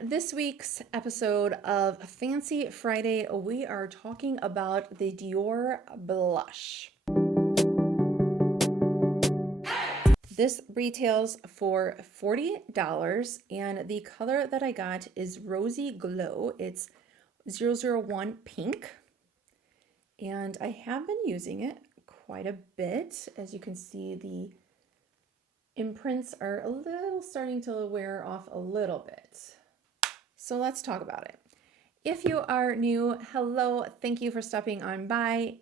In this week's episode of Fancy Friday, we are talking about the Dior blush. This retails for $40, and the color that I got is Rosy Glow. It's 001 Pink, and I have been using it quite a bit. As you can see, the imprints are a little starting to wear off a little bit. So let's talk about it. If you are new, hello, thank you for stopping on by.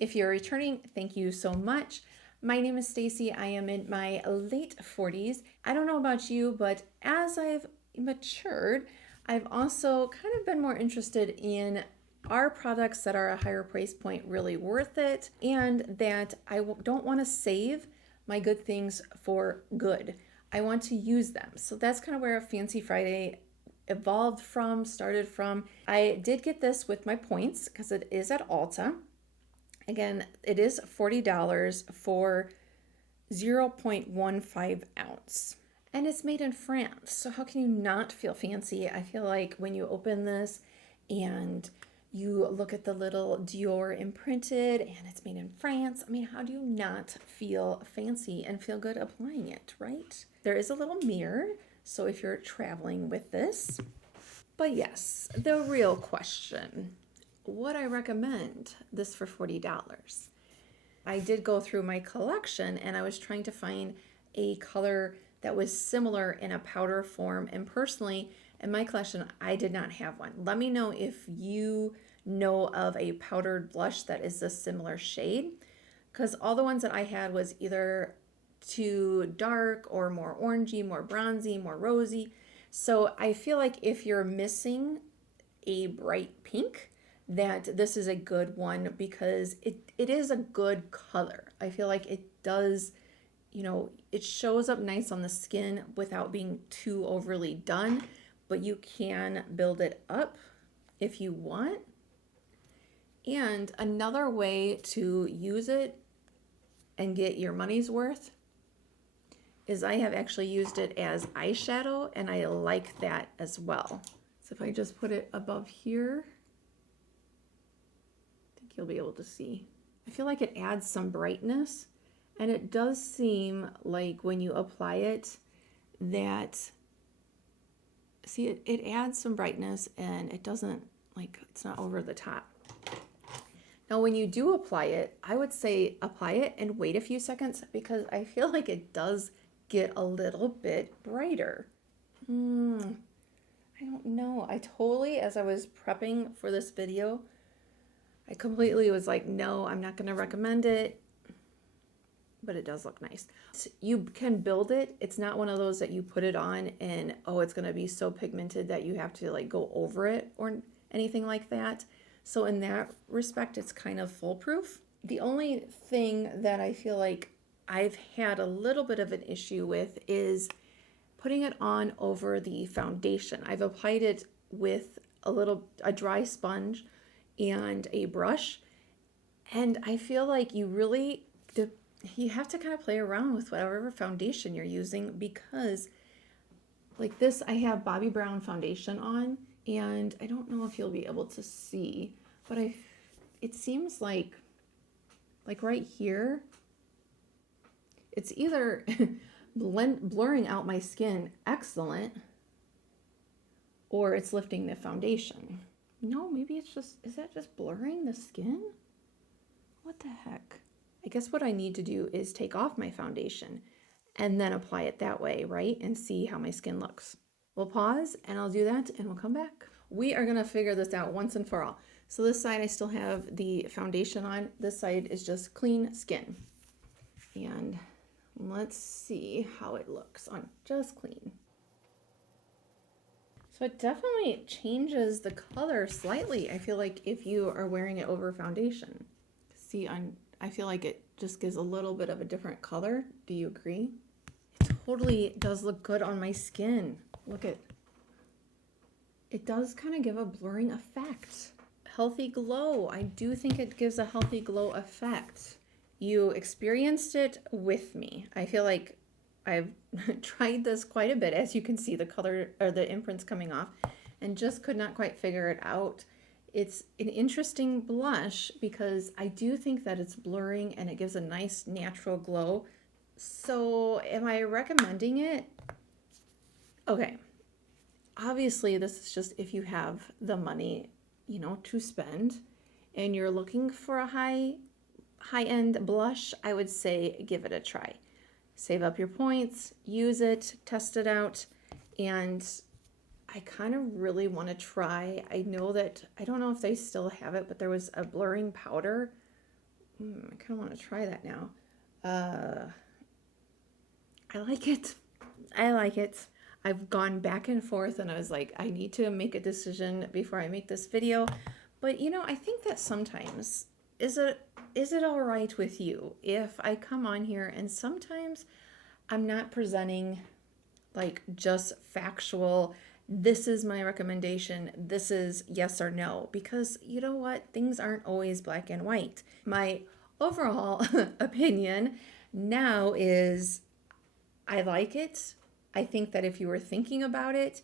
If you're returning, thank you so much. My name is Stacy. I am in my late 40s. I don't know about you, but as I've matured, I've also kind of been more interested in are products that are a higher price point really worth it, and that I don't want to save my good things for good. I want to use them. So that's kind of where Fancy Friday started from. I did get this with my points because it is at Ulta. Again, it is $40 for 0.15 ounce. And it's made in France. So how can you not feel fancy? I feel like when you open this and you look at the little Dior imprinted and it's made in France, I mean, how do you not feel fancy and feel good applying it, right? There is a little mirror, so if you're traveling with this. But yes, the real question, would I recommend this for $40? I did go through my collection and I was trying to find a color that was similar in a powder form, and personally, in my collection, I did not have one. Let me know if you know of a powdered blush that is a similar shade, because all the ones that I had was either too dark or more orangey, more bronzy, more rosy. So I feel like if you're missing a bright pink, that this is a good one because it is a good color. I feel like it does, it shows up nice on the skin without being too overly done, but you can build it up if you want. And another way to use it and get your money's worth is I have actually used it as eyeshadow, and I like that as well. So if I just put it above here, I think you'll be able to see. I feel like it adds some brightness, and it does seem like when you apply it that, see, it adds some brightness and it doesn't, it's not over the top. Now, when you do apply it, I would say apply it and wait a few seconds because I feel like it does get a little bit brighter. I don't know. I totally, as I was prepping for this video, I completely was like, no, I'm not going to recommend it, but it does look nice. You can build it. It's not one of those that you put it on and, oh, it's going to be so pigmented that you have to go over it or anything like that. So in that respect, it's kind of foolproof. The only thing that I feel like I've had a little bit of an issue with is putting it on over the foundation. I've applied it with a dry sponge and a brush, and I feel like you have to kind of play around with whatever foundation you're using, because like this, I have Bobbi Brown foundation on, and I don't know if you'll be able to see, but it seems like right here, it's either blurring out my skin excellent, or it's lifting the foundation. No, maybe it's just, is that just blurring the skin? What the heck? I guess what I need to do is take off my foundation and then apply it that way, right? And see how my skin looks. We'll pause and I'll do that and we'll come back. We are gonna figure this out once and for all. So this side I still have the foundation on. This side is just clean skin. And let's see how it looks on just clean. So it definitely changes the color slightly. I feel like if you are wearing it over foundation. See, I feel like it just gives a little bit of a different color. Do you agree? It totally does look good on my skin. Look at, it does kind of give a blurring effect. Healthy glow. I do think it gives a healthy glow effect. You experienced it with me. I feel like I've tried this quite a bit. As you can see, the color or the imprints coming off, and just could not quite figure it out. It's an interesting blush because I do think that it's blurring and it gives a nice natural glow. So am I recommending it? Okay. Obviously, this is just if you have the money, you know, to spend and you're looking for a high-end blush, I would say give it a try. Save up your points, use it, test it out, and I kind of really want to try. I know that, I don't know if they still have it, but there was a blurring powder. I kind of want to try that now. I like it. I like it. I've gone back and forth and I was like, I need to make a decision before I make this video. But you know, I think that sometimes, is it all right with you if I come on here and sometimes I'm not presenting like just factual, this is my recommendation, this is yes or no, because you know what, things aren't always black and white. My overall opinion now is I like it. I think that if you were thinking about it,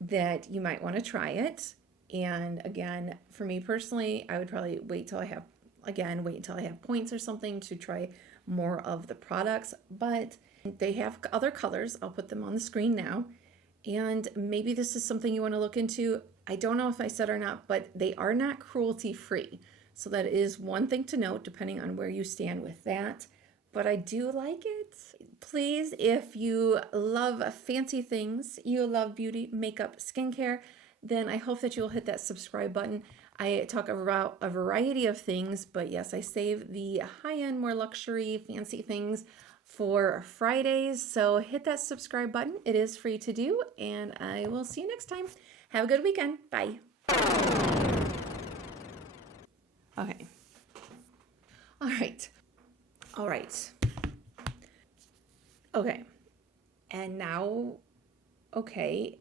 that you might want to try it. And again, for me personally, I would probably wait till I have points or something to try more of the products. But they have other colors. I'll put them on the screen now. And maybe this is something you want to look into. I don't know if I said or not, but they are not cruelty free. So that is one thing to note, depending on where you stand with that. But I do like it. Please, if you love fancy things, you love beauty, makeup, skincare, then I hope that you'll hit that subscribe button. I talk about a variety of things, but yes, I save the high-end, more luxury, fancy things for Fridays. So hit that subscribe button. It is free to do, and I will see you next time. Have a good weekend. Bye. Okay. All right. All right. Okay. And now, okay,